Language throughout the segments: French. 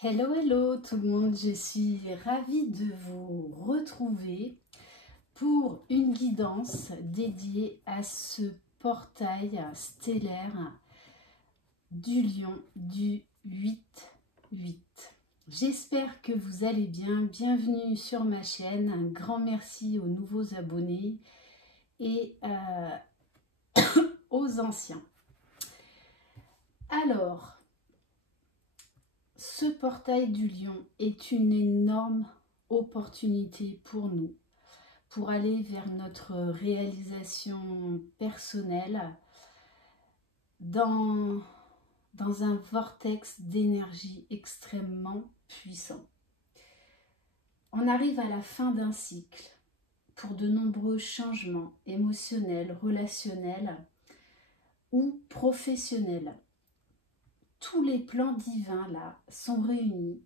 Hello, hello tout le monde, je suis ravie de vous retrouver pour une guidance dédiée à ce portail stellaire du Lion du 8-8. J'espère que vous allez bien, bienvenue sur ma chaîne, un grand merci aux nouveaux abonnés et aux anciens. Alors, ce portail du Lion est une énorme opportunité pour nous, pour aller vers notre réalisation personnelle dans un vortex d'énergie extrêmement puissant. On arrive à la fin d'un cycle pour de nombreux changements émotionnels, relationnels ou professionnels. Tous les plans divins là sont réunis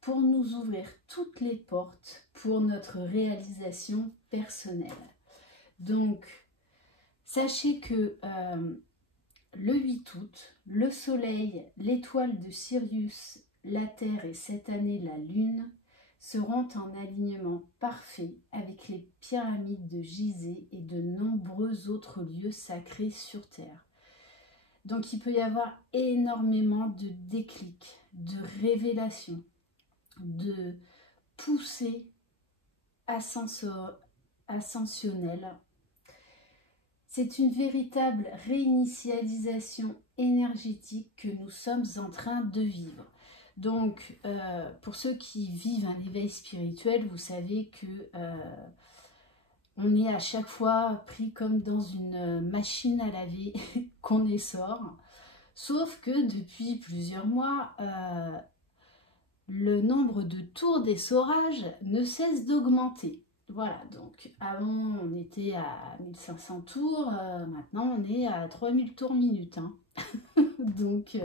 pour nous ouvrir toutes les portes pour notre réalisation personnelle. Donc, sachez que le 8 août, le soleil, l'étoile de Sirius, la Terre et cette année la Lune seront en alignement parfait avec les pyramides de Gizeh et de nombreux autres lieux sacrés sur Terre. Donc il peut y avoir énormément de déclics, de révélations, de poussées ascensionnelles. C'est une véritable réinitialisation énergétique que nous sommes en train de vivre. Donc pour ceux qui vivent un éveil spirituel, vous savez que on est à chaque fois pris comme dans une machine à laver qu'on essore. Sauf que depuis plusieurs mois, le nombre de tours d'essorage ne cesse d'augmenter. Voilà, donc avant on était à 1500 tours, maintenant on est à 3000 tours minute. Hein. Donc,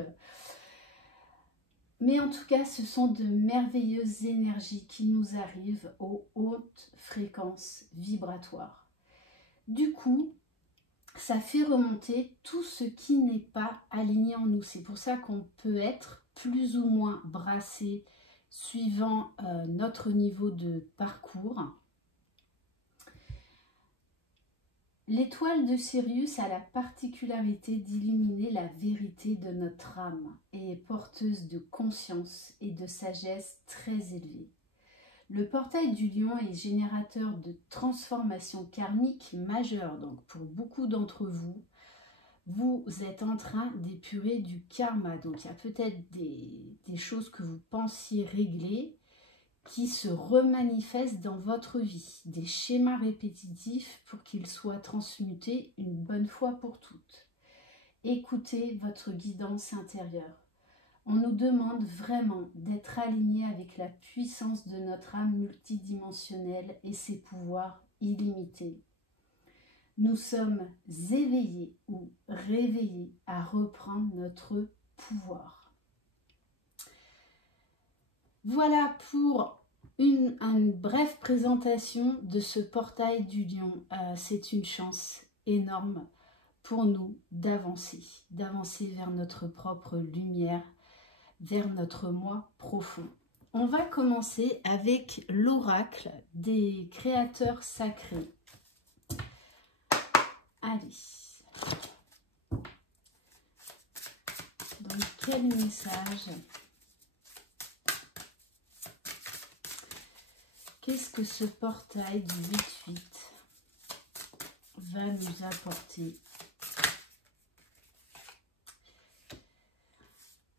mais en tout cas, ce sont de merveilleuses énergies qui nous arrivent aux hautes fréquences vibratoires. Du coup, ça fait remonter tout ce qui n'est pas aligné en nous. C'est pour ça qu'on peut être plus ou moins brassé suivant notre niveau de parcours. L'étoile de Sirius a la particularité d'illuminer la vérité de notre âme et est porteuse de conscience et de sagesse très élevée. Le portail du Lion est générateur de transformations karmiques majeures. Donc pour beaucoup d'entre vous, vous êtes en train d'épurer du karma. Donc il y a peut-être des choses que vous pensiez régler qui se remanifestent dans votre vie. Des schémas répétitifs pour qu'ils soient transmutés une bonne fois pour toutes. Écoutez votre guidance intérieure. On nous demande vraiment d'être alignés avec la puissance de notre âme multidimensionnelle et ses pouvoirs illimités. Nous sommes éveillés ou réveillés à reprendre notre pouvoir. Voilà pour une brève présentation de ce portail du Lion. C'est une chance énorme pour nous d'avancer vers notre propre lumière, vers notre moi profond. On va commencer avec l'oracle des créateurs sacrés. Allez. Donc, quel message? Qu'est-ce que ce portail du 8-8 va nous apporter?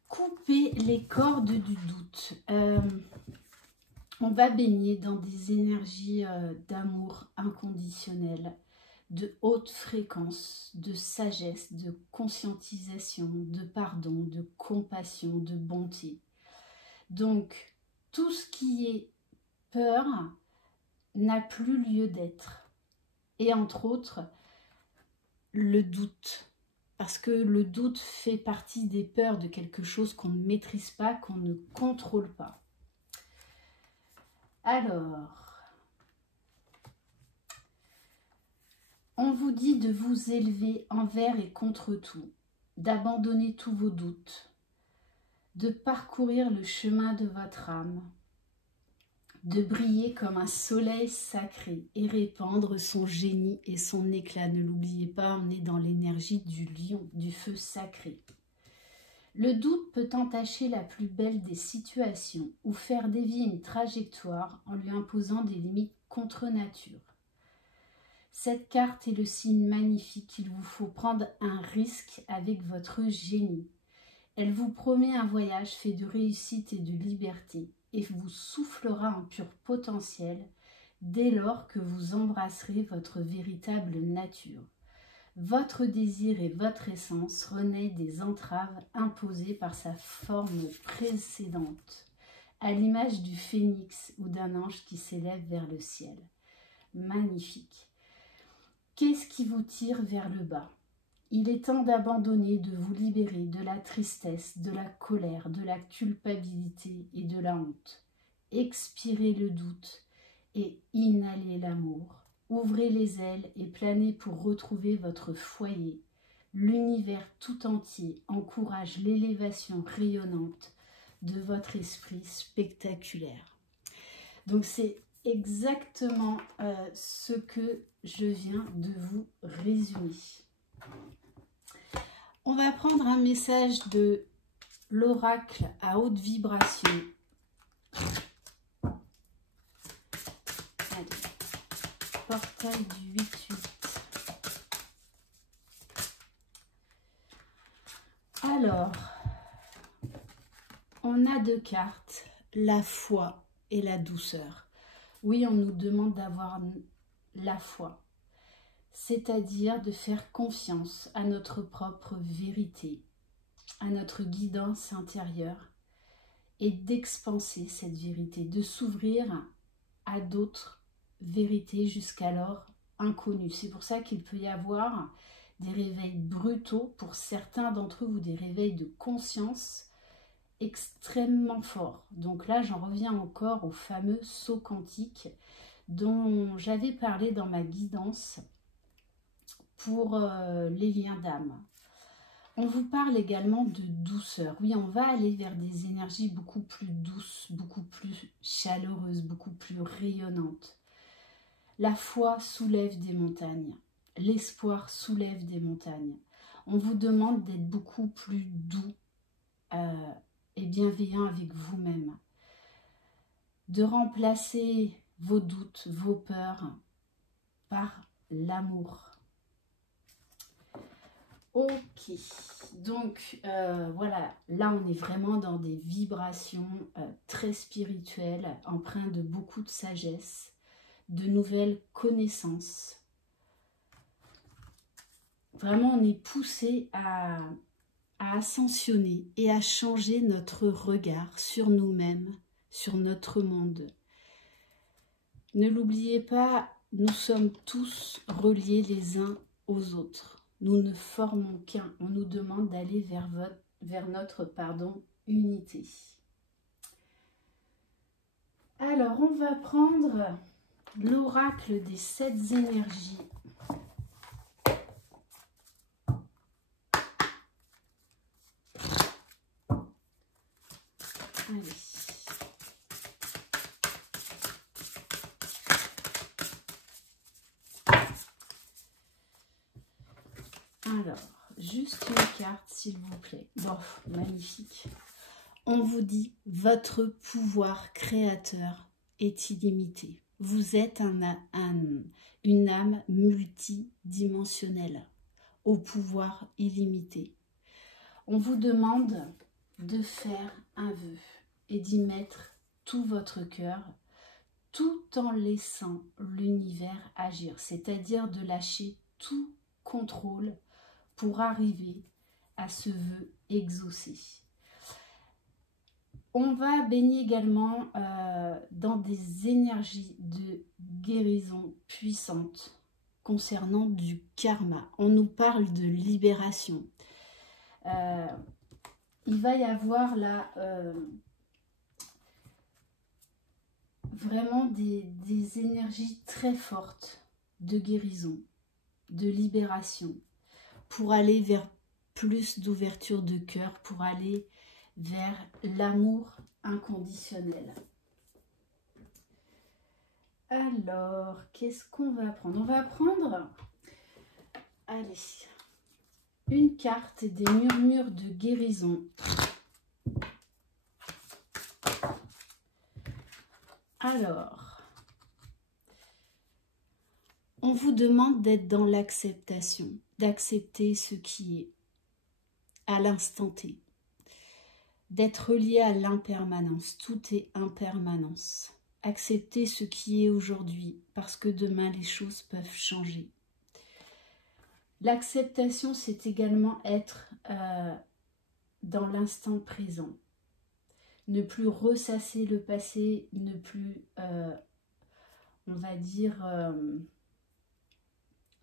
Couper les cordes du doute. On va baigner dans des énergies d'amour inconditionnel, de haute fréquence, de sagesse, de conscientisation, de pardon, de compassion, de bonté. Donc, tout ce qui est peur n'a plus lieu d'être. Et entre autres, le doute. Parce que le doute fait partie des peurs de quelque chose qu'on ne maîtrise pas, qu'on ne contrôle pas. Alors, on vous dit de vous élever envers et contre tout, d'abandonner tous vos doutes, de parcourir le chemin de votre âme, de briller comme un soleil sacré et répandre son génie et son éclat. Ne l'oubliez pas, on est dans l'énergie du lion, du feu sacré. Le doute peut entacher la plus belle des situations ou faire dévier une trajectoire en lui imposant des limites contre nature. Cette carte est le signe magnifique qu'il vous faut prendre un risque avec votre génie. Elle vous promet un voyage fait de réussite et de liberté et vous soufflera un pur potentiel dès lors que vous embrasserez votre véritable nature. Votre désir et votre essence renaît des entraves imposées par sa forme précédente, à l'image du phénix ou d'un ange qui s'élève vers le ciel. Magnifique. Qu'est-ce qui vous tire vers le bas? Il est temps d'abandonner, de vous libérer de la tristesse, de la colère, de la culpabilité et de la honte. Expirez le doute et inhalez l'amour. Ouvrez les ailes et planez pour retrouver votre foyer. L'univers tout entier encourage l'élévation rayonnante de votre esprit spectaculaire. Donc c'est exactement ce que je viens de vous résumer. On va prendre un message de l'oracle à haute vibration. Allez. Portail du 8-8. Alors, on a deux cartes, la foi et la douceur. Oui, on nous demande d'avoir la foi, c'est-à-dire de faire confiance à notre propre vérité, à notre guidance intérieure et d'expanser cette vérité, de s'ouvrir à d'autres vérités jusqu'alors inconnues. C'est pour ça qu'il peut y avoir des réveils brutaux pour certains d'entre vous, des réveils de conscience extrêmement forts. Donc là, j'en reviens encore au fameux saut quantique dont j'avais parlé dans ma guidance pour les liens d'âme. On vous parle également de douceur. Oui, on va aller vers des énergies beaucoup plus douces, beaucoup plus chaleureuses, beaucoup plus rayonnantes. La foi soulève des montagnes. L'espoir soulève des montagnes. On vous demande d'être beaucoup plus doux et bienveillant avec vous-même. De remplacer vos doutes, vos peurs par l'amour. Ok, donc voilà, là on est vraiment dans des vibrations très spirituelles, empreintes de beaucoup de sagesse, de nouvelles connaissances. Vraiment on est poussé à ascensionner et à changer notre regard sur nous-mêmes, sur notre monde. Ne l'oubliez pas, nous sommes tous reliés les uns aux autres. Nous ne formons qu'un. On nous demande d'aller vers notre unité. Alors, on va prendre l'oracle des 7 énergies. Allez. Alors, juste une carte, s'il vous plaît. Bon, magnifique. On vous dit, votre pouvoir créateur est illimité. Vous êtes une âme multidimensionnelle, au pouvoir illimité. On vous demande de faire un vœu et d'y mettre tout votre cœur, tout en laissant l'univers agir, c'est-à-dire de lâcher tout contrôle pour arriver à ce vœu exaucé. On va baigner également dans des énergies de guérison puissantes concernant du karma. On nous parle de libération. Il va y avoir là vraiment des énergies très fortes de guérison, de libération, pour aller vers plus d'ouverture de cœur, pour aller vers l'amour inconditionnel. Alors, qu'est-ce qu'on va prendre? On va prendre, allez, une carte des murmures de guérison. Alors, on vous demande d'être dans l'acceptation, d'accepter ce qui est à l'instant T, d'être lié à l'impermanence. Tout est impermanence. Accepter ce qui est aujourd'hui, parce que demain les choses peuvent changer. L'acceptation, c'est également être dans l'instant présent. Ne plus ressasser le passé, ne plus, on va dire,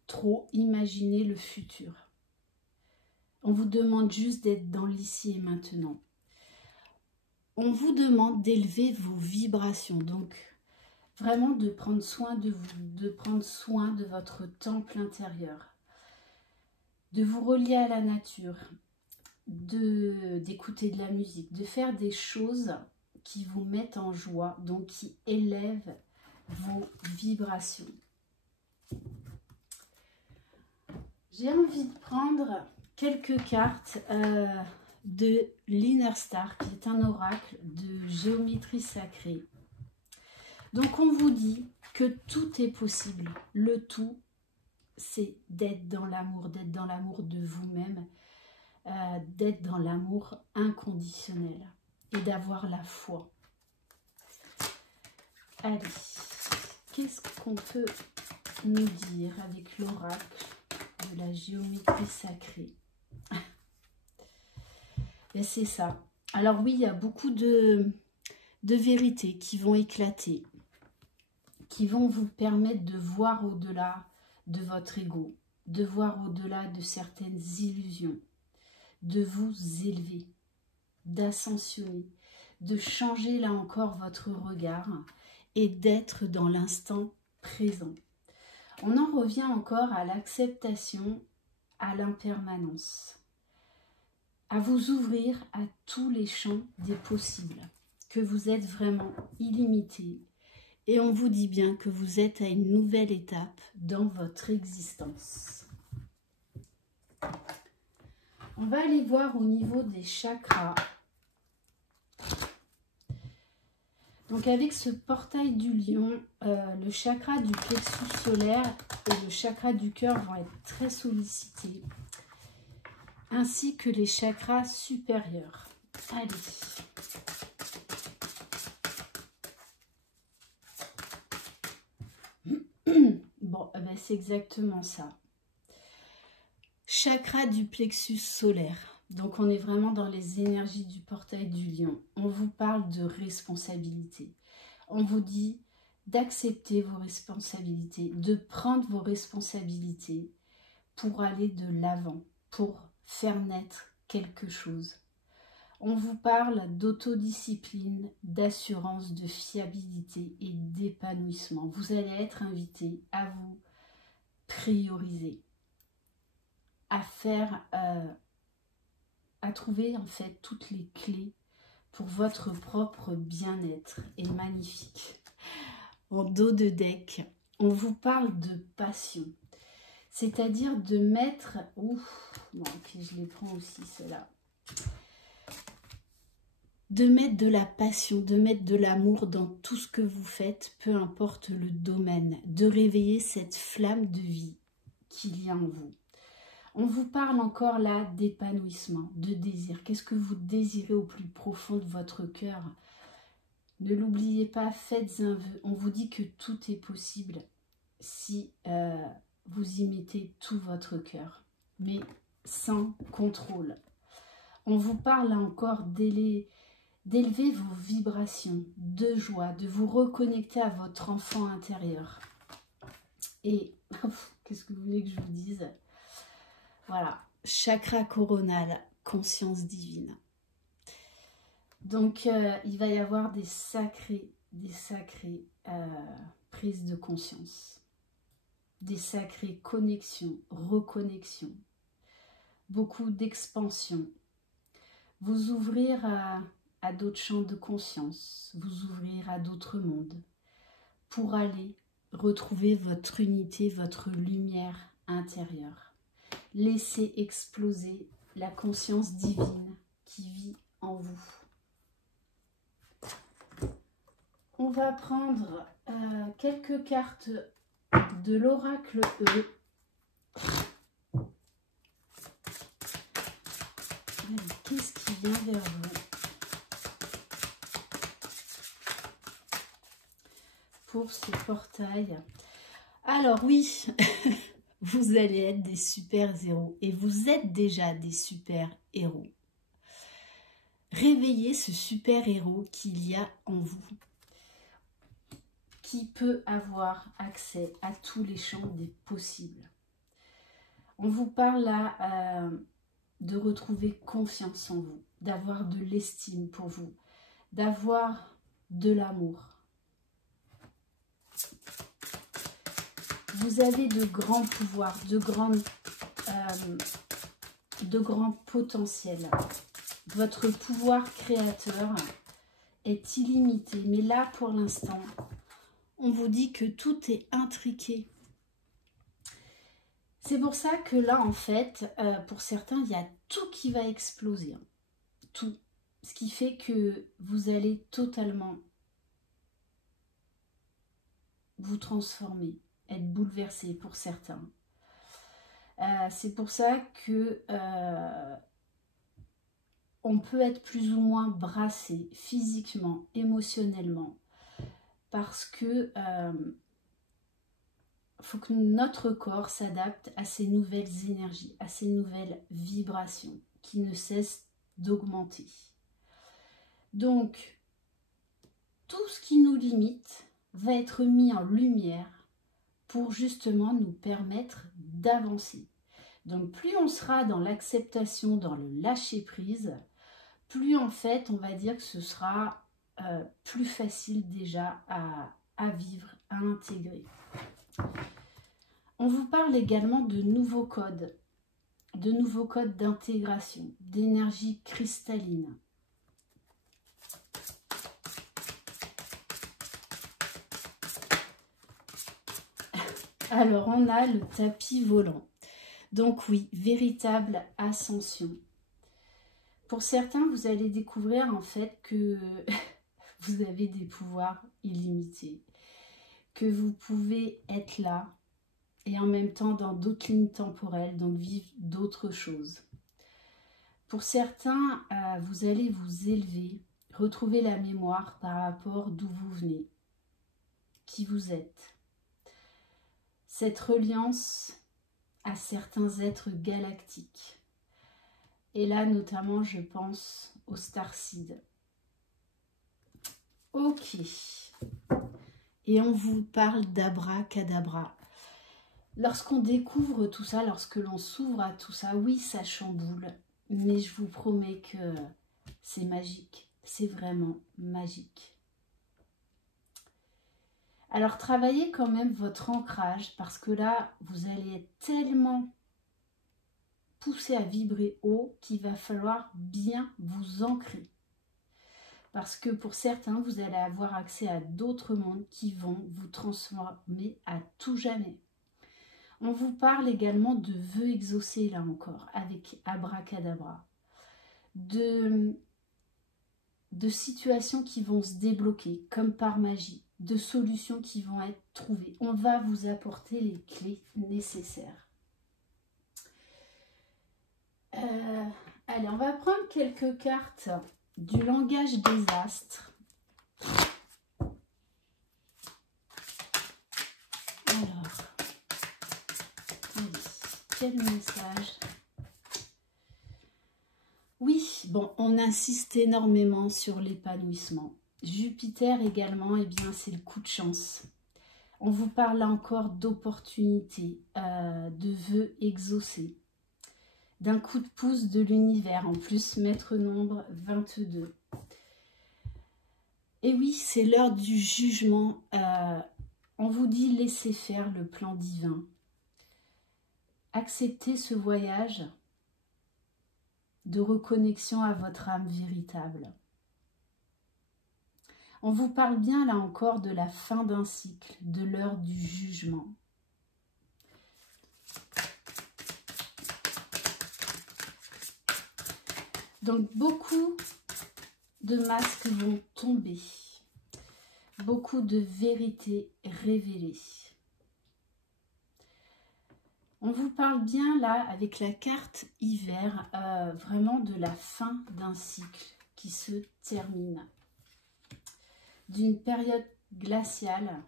trop imaginer le futur. On vous demande juste d'être dans l'ici et maintenant. On vous demande d'élever vos vibrations, donc vraiment de prendre soin de vous, de prendre soin de votre temple intérieur, de vous relier à la nature, d'écouter de la musique, de faire des choses qui vous mettent en joie, donc qui élèvent vos vibrations. J'ai envie de prendre quelques cartes de l'Inner Star, qui est un oracle de géométrie sacrée. Donc on vous dit que tout est possible. Le tout, c'est d'être dans l'amour de vous-même, d'être dans l'amour inconditionnel et d'avoir la foi. Allez, qu'est-ce qu'on peut nous dire avec l'oracle de la géométrie sacrée? Et c'est ça. Alors oui, il y a beaucoup de vérités qui vont éclater, qui vont vous permettre de voir au-delà de votre ego, de voir au-delà de certaines illusions, de vous élever, d'ascensionner, de changer là encore votre regard et d'être dans l'instant présent. On en revient encore à l'acceptation, à l'impermanence, à vous ouvrir à tous les champs des possibles, que vous êtes vraiment illimité et on vous dit bien que vous êtes à une nouvelle étape dans votre existence. On va aller voir au niveau des chakras. Donc avec ce portail du lion, le chakra du plexus solaire et le chakra du cœur vont être très sollicités, ainsi que les chakras supérieurs. Allez. Bon, ben c'est exactement ça. Chakra du plexus solaire. Donc on est vraiment dans les énergies du portail du lion. On vous parle de responsabilité. On vous dit d'accepter vos responsabilités, de prendre vos responsabilités pour aller de l'avant, pour faire naître quelque chose. On vous parle d'autodiscipline, d'assurance, de fiabilité et d'épanouissement. Vous allez être invité à vous prioriser, à faire, à trouver en fait toutes les clés pour votre propre bien-être. Et magnifique. En dos de deck, on vous parle de passion, c'est-à-dire de mettre, ouf, bon, ok, je les prends aussi ceux-là, de mettre de la passion, de mettre de l'amour dans tout ce que vous faites, peu importe le domaine, de réveiller cette flamme de vie qu'il y a en vous. On vous parle encore là d'épanouissement, de désir. Qu'est-ce que vous désirez au plus profond de votre cœur? Ne l'oubliez pas, faites un vœu. On vous dit que tout est possible si vous y mettez tout votre cœur, mais sans contrôle. On vous parle là encore d'élever vos vibrations de joie, de vous reconnecter à votre enfant intérieur. Et qu'est-ce que vous voulez que je vous dise? Voilà, chakra coronal, conscience divine. Donc, il va y avoir des sacrées prises de conscience, des sacrées connexions, reconnexions, beaucoup d'expansion. vous ouvrir à d'autres champs de conscience, vous ouvrir à d'autres mondes, pour aller retrouver votre unité, votre lumière intérieure. Laissez exploser la conscience divine qui vit en vous. On va prendre quelques cartes de l'oracle E. Qu'est-ce qui vient vers vous pour ce portail? Alors oui, vous allez être des super-héros et vous êtes déjà des super-héros. Réveillez ce super-héros qu'il y a en vous, qui peut avoir accès à tous les champs des possibles. On vous parle là de retrouver confiance en vous, d'avoir de l'estime pour vous, d'avoir de l'amour. Vous avez de grands pouvoirs, de grands potentiels. Votre pouvoir créateur est illimité, mais là pour l'instant, on vous dit que tout est intriqué. C'est pour ça que là, en fait, pour certains, il y a tout qui va exploser. Tout. Ce qui fait que vous allez totalement vous transformer, être bouleversé pour certains. C'est pour ça que on peut être plus ou moins brassé physiquement, émotionnellement, parce que faut que notre corps s'adapte à ces nouvelles énergies, à ces nouvelles vibrations qui ne cessent d'augmenter. Donc, tout ce qui nous limite va être mis en lumière pour justement nous permettre d'avancer. Donc, plus on sera dans l'acceptation, dans le lâcher-prise, plus en fait, on va dire que ce sera plus facile déjà à vivre, à intégrer. On vous parle également de nouveaux codes d'intégration, d'énergie cristalline. Alors, on a le tapis volant. Donc oui, véritable ascension. Pour certains, vous allez découvrir en fait que vous avez des pouvoirs illimités, que vous pouvez être là et en même temps dans d'autres lignes temporelles, donc vivre d'autres choses. Pour certains, vous allez vous élever, retrouver la mémoire par rapport d'où vous venez, qui vous êtes. Cette reliance à certains êtres galactiques. Et là, notamment, je pense au Starseed. Ok. Et on vous parle d'abracadabra. Lorsqu'on découvre tout ça, lorsque l'on s'ouvre à tout ça, oui, ça chamboule. Mais je vous promets que c'est magique. C'est vraiment magique. Alors, travaillez quand même votre ancrage parce que là, vous allez être tellement poussé à vibrer haut qu'il va falloir bien vous ancrer. Parce que pour certains, vous allez avoir accès à d'autres mondes qui vont vous transformer à tout jamais. On vous parle également de vœux exaucés, là encore, avec abracadabra. De situations qui vont se débloquer, comme par magie. De solutions qui vont être trouvées. On va vous apporter les clés nécessaires. Allez, on va prendre quelques cartes du langage des astres. Alors, oui, quel message? Oui, bon, on insiste énormément sur l'épanouissement. Jupiter également, eh bien, c'est le coup de chance. On vous parle encore d'opportunités, de vœux exaucés, d'un coup de pouce de l'univers. En plus, maître nombre 22. Et oui, c'est l'heure du jugement. On vous dit laissez faire le plan divin. Acceptez ce voyage de reconnexion à votre âme véritable. On vous parle bien là encore de la fin d'un cycle, de l'heure du jugement. Donc beaucoup de masques vont tomber, beaucoup de vérités révélées. On vous parle bien là avec la carte hiver, vraiment de la fin d'un cycle qui se termine, d'une période glaciale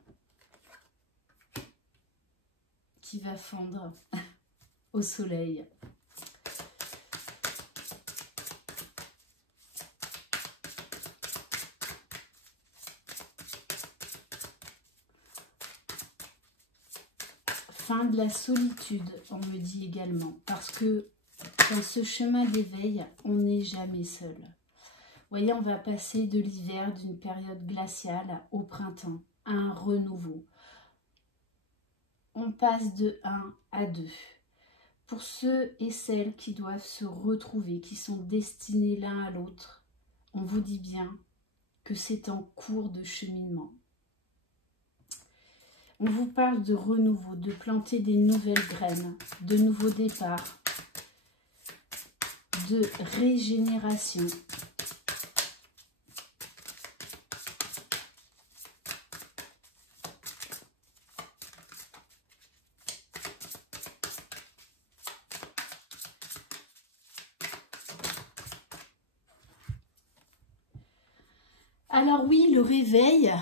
qui va fondre au soleil. Fin de la solitude, on me dit également, parce que dans ce chemin d'éveil, on n'est jamais seul. Vous voyez, on va passer de l'hiver, d'une période glaciale au printemps, à un renouveau. On passe de 1 à 2. Pour ceux et celles qui doivent se retrouver, qui sont destinés l'un à l'autre, on vous dit bien que c'est en cours de cheminement. On vous parle de renouveau, de planter des nouvelles graines, de nouveaux départs, de régénération. Alors oui, le réveil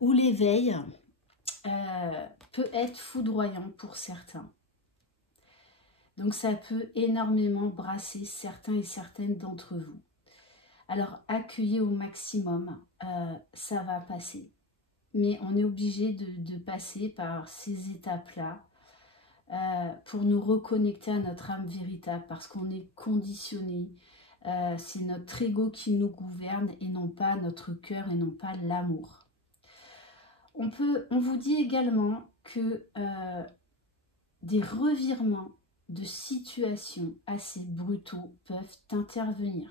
ou l'éveil peut être foudroyant pour certains. Donc ça peut énormément brasser certains et certaines d'entre vous. Alors accueillez au maximum, ça va passer. Mais on est obligé de passer par ces étapes-là pour nous reconnecter à notre âme véritable, parce qu'on est conditionné. C'est notre ego qui nous gouverne et non pas notre cœur et non pas l'amour. On vous dit également que des revirements de situations assez brutaux peuvent intervenir.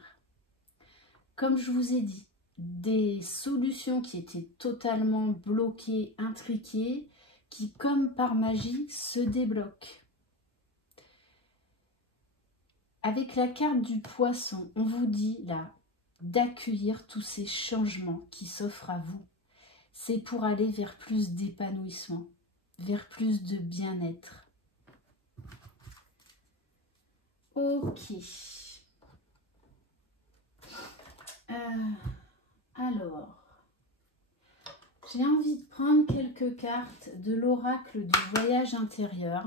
Comme je vous ai dit, des solutions qui étaient totalement bloquées, intriquées, qui comme par magie se débloquent. Avec la carte du poisson, on vous dit là d'accueillir tous ces changements qui s'offrent à vous. C'est pour aller vers plus d'épanouissement, vers plus de bien-être. Ok. Alors, j'ai envie de prendre quelques cartes de l'oracle du voyage intérieur.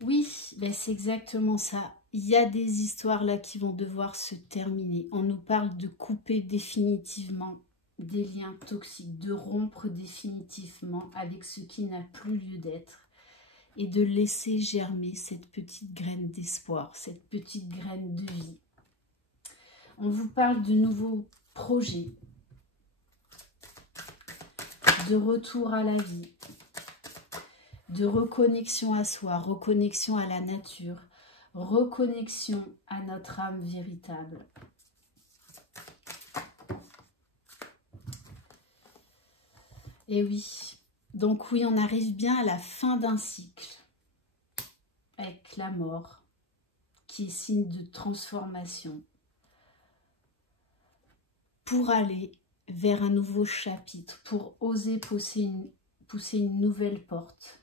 Oui, ben c'est exactement ça. Il y a des histoires là qui vont devoir se terminer. On nous parle de couper définitivement des liens toxiques, de rompre définitivement avec ce qui n'a plus lieu d'être et de laisser germer cette petite graine d'espoir, cette petite graine de vie. On vous parle de nouveaux projets, de retour à la vie, de reconnexion à soi, reconnexion à la nature, reconnexion à notre âme véritable. Et oui, donc oui, on arrive bien à la fin d'un cycle, avec la mort, qui est signe de transformation, pour aller vers un nouveau chapitre, pour oser pousser une nouvelle porte.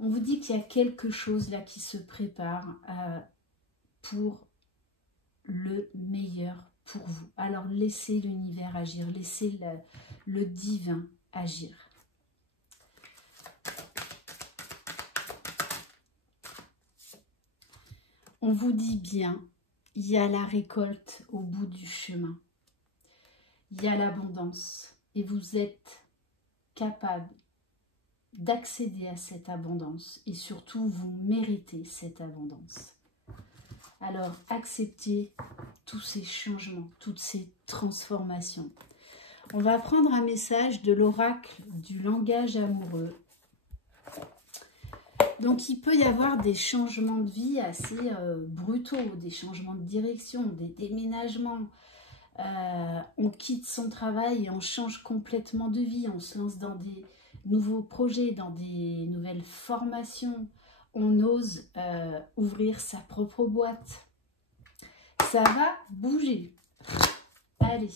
On vous dit qu'il y a quelque chose là qui se prépare pour le meilleur pour vous. Alors laissez l'univers agir, laissez le divin agir. On vous dit bien, il y a la récolte au bout du chemin. Il y a l'abondance et vous êtes capable d'accéder à cette abondance et surtout vous méritez cette abondance. Alors, acceptez tous ces changements, toutes ces transformations. On va prendre un message de l'oracle du langage amoureux. Donc, il peut y avoir des changements de vie assez brutaux, des changements de direction, des déménagements. On quitte son travail et on change complètement de vie. On se lance dans des nouveaux projets, dans des nouvelles formations. On ose ouvrir sa propre boîte. Ça va bouger. Allez.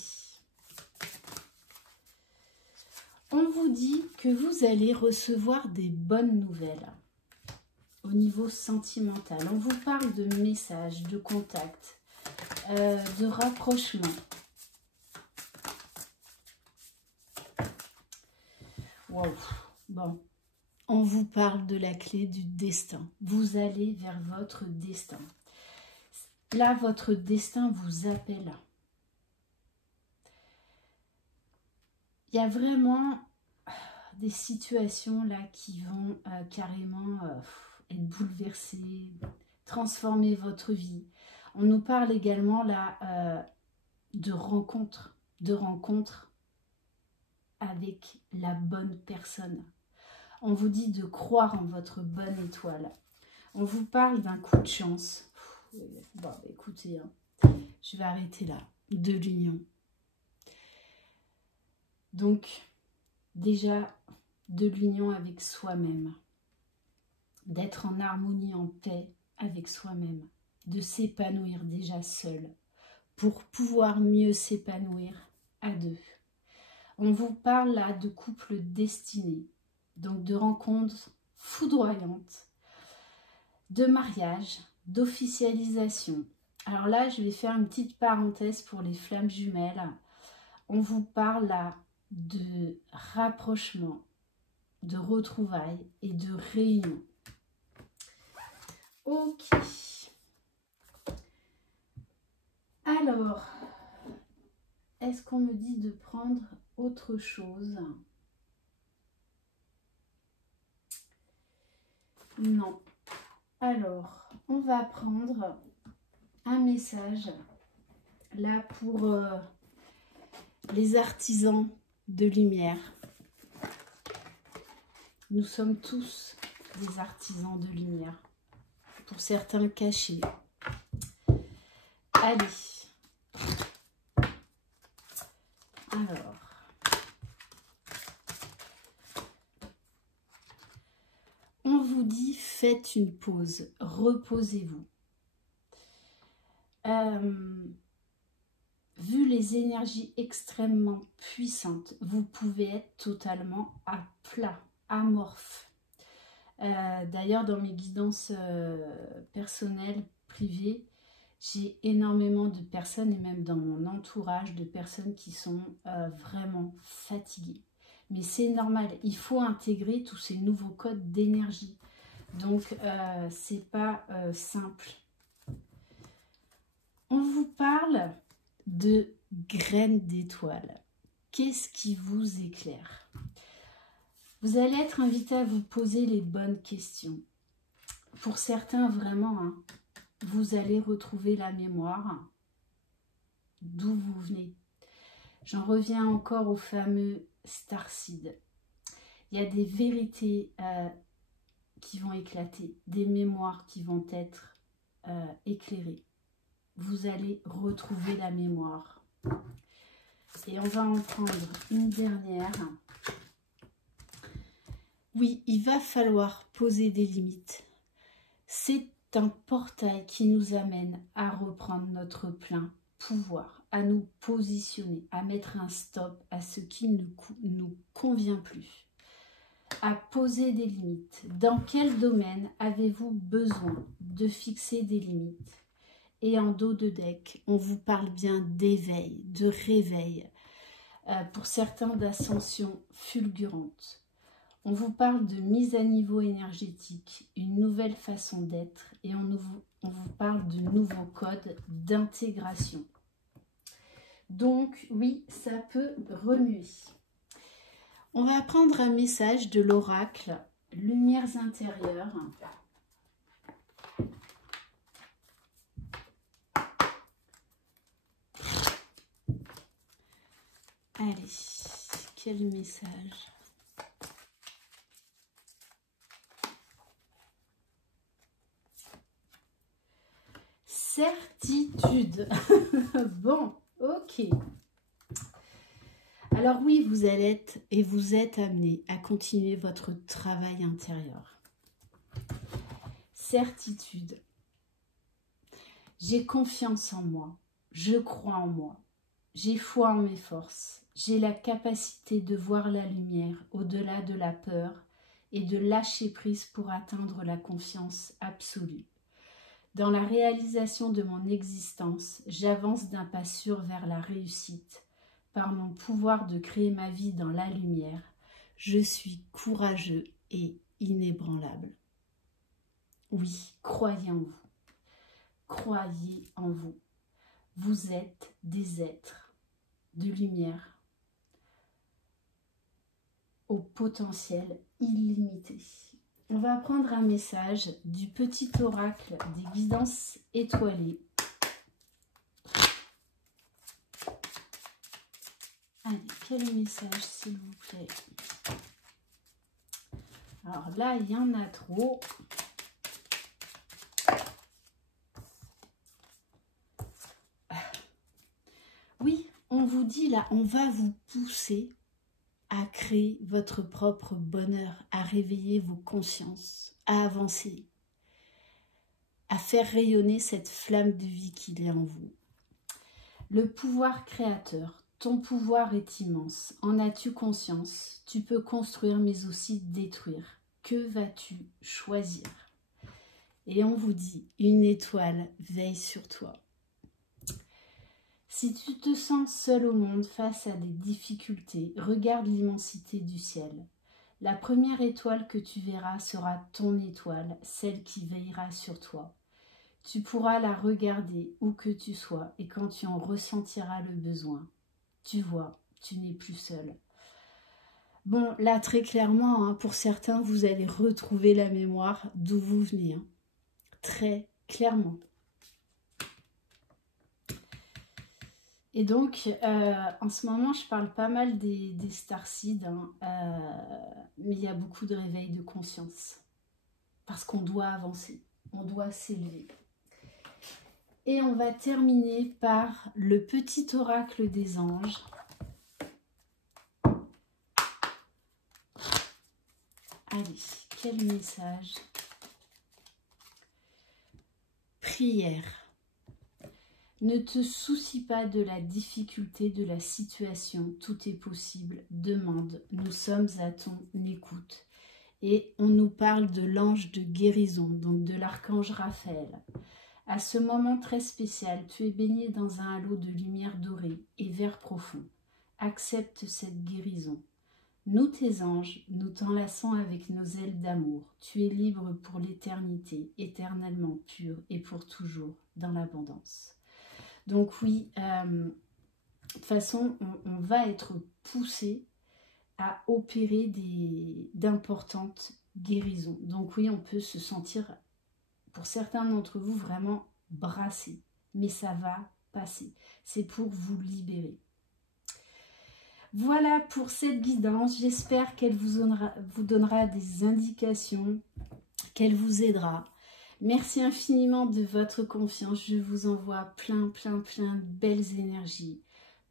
On vous dit que vous allez recevoir des bonnes nouvelles au niveau sentimental. On vous parle de messages, de contacts, de rapprochement. Wow. Bon, on vous parle de la clé du destin. Vous allez vers votre destin. Là, votre destin vous appelle. Il y a vraiment des situations là qui vont carrément être bouleversées, transformer votre vie. On nous parle également là de rencontres avec la bonne personne. On vous dit de croire en votre bonne étoile. On vous parle d'un coup de chance. Bon, écoutez, hein, je vais arrêter là. De l'union. Donc, déjà, de l'union avec soi-même. D'être en harmonie, en paix avec soi-même. De s'épanouir déjà seul. Pour pouvoir mieux s'épanouir à deux. On vous parle là de couple destiné. Donc, de rencontres foudroyantes. De mariage. D'officialisation. Alors là, je vais faire une petite parenthèse pour les flammes jumelles. On vous parle là de rapprochement, de retrouvailles et de réunion. Ok. Alors, est-ce qu'on me dit de prendre autre chose? Non. Alors, on va prendre un message là pour les artisans de lumière. Nous sommes tous des artisans de lumière. Pour certains cachés. Allez. Alors. On vous dit, faites une pause, reposez-vous. Vu les énergies extrêmement puissantes, vous pouvez être totalement à plat, amorphe. D'ailleurs, dans mes guidances personnelles, privées, j'ai énormément de personnes, et même dans mon entourage, de personnes qui sont vraiment fatiguées. Mais c'est normal, il faut intégrer tous ces nouveaux codes d'énergie. Donc, c'est pas simple. On vous parle de graines d'étoiles. Qu'est-ce qui vous éclaire? Vous allez être invité à vous poser les bonnes questions. Pour certains, vraiment, hein, vous allez retrouver la mémoire d'où vous venez. J'en reviens encore au fameux Starseed. Il y a des vérités qui vont éclater, des mémoires qui vont être éclairées. Vous allez retrouver la mémoire. Et on va en prendre une dernière. Oui, il va falloir poser des limites. C'est un portail qui nous amène à reprendre notre plein pouvoir, à nous positionner, à mettre un stop à ce qui ne nous convient plus, à poser des limites. Dans quel domaine avez-vous besoin de fixer des limites? Et en dos de deck, on vous parle bien d'éveil, de réveil, pour certains d'ascension fulgurante. On vous parle de mise à niveau énergétique, une nouvelle façon d'être, et on vous parle de nouveaux codes d'intégration. Donc oui, ça peut remuer. On va prendre un message de l'oracle Lumières intérieures. Allez, quel message? Certitude. Bon, ok. Alors oui, vous allez être et vous êtes amené à continuer votre travail intérieur. Certitude. J'ai confiance en moi. Je crois en moi. J'ai foi en mes forces. J'ai la capacité de voir la lumière au-delà de la peur et de lâcher prise pour atteindre la confiance absolue. Dans la réalisation de mon existence, j'avance d'un pas sûr vers la réussite. Par mon pouvoir de créer ma vie dans la lumière, je suis courageux et inébranlable. Oui, croyez en vous. Croyez en vous. Vous êtes des êtres de lumière au potentiel illimité. On va prendre un message du petit oracle des guidances étoilées. Allez, quel message s'il vous plaît? Alors là, il y en a trop. Oui, on vous dit là, on va vous pousser à créer votre propre bonheur, à réveiller vos consciences, à avancer, à faire rayonner cette flamme de vie qu'il y a en vous. Le pouvoir créateur, ton pouvoir est immense. En as-tu conscience? Tu peux construire mais aussi détruire. Que vas-tu choisir? Et on vous dit, une étoile veille sur toi. Si tu te sens seul au monde face à des difficultés, regarde l'immensité du ciel. La première étoile que tu verras sera ton étoile, celle qui veillera sur toi. Tu pourras la regarder où que tu sois et quand tu en ressentiras le besoin. Tu vois, tu n'es plus seul. Bon, là très clairement, hein, pour certains, vous allez retrouver la mémoire d'où vous venez. Hein. Très clairement. Et donc, en ce moment, je parle pas mal des starseeds, hein, mais il y a beaucoup de réveil de conscience. Parce qu'on doit avancer, on doit s'élever. Et on va terminer par le petit oracle des anges. Allez, quel message? Prière. Ne te soucie pas de la difficulté de la situation, tout est possible, demande, nous sommes à ton écoute. Et on nous parle de l'ange de guérison, donc de l'archange Raphaël. À ce moment très spécial, tu es baigné dans un halo de lumière dorée et vert profond. Accepte cette guérison. Nous, tes anges, nous t'enlaçons avec nos ailes d'amour. Tu es libre pour l'éternité, éternellement pure et pour toujours dans l'abondance. Donc oui, de toute façon, on va être poussé à opérer d'importantes guérisons. Donc oui, on peut se sentir, pour certains d'entre vous, vraiment brassé. Mais ça va passer. C'est pour vous libérer. Voilà pour cette guidance. J'espère qu'elle vous donnera des indications, qu'elle vous aidera. Merci infiniment de votre confiance. Je vous envoie plein de belles énergies.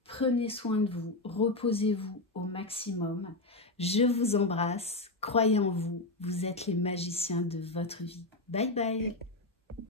Prenez soin de vous, reposez-vous au maximum. Je vous embrasse, croyez en vous, vous êtes les magiciens de votre vie. Bye bye.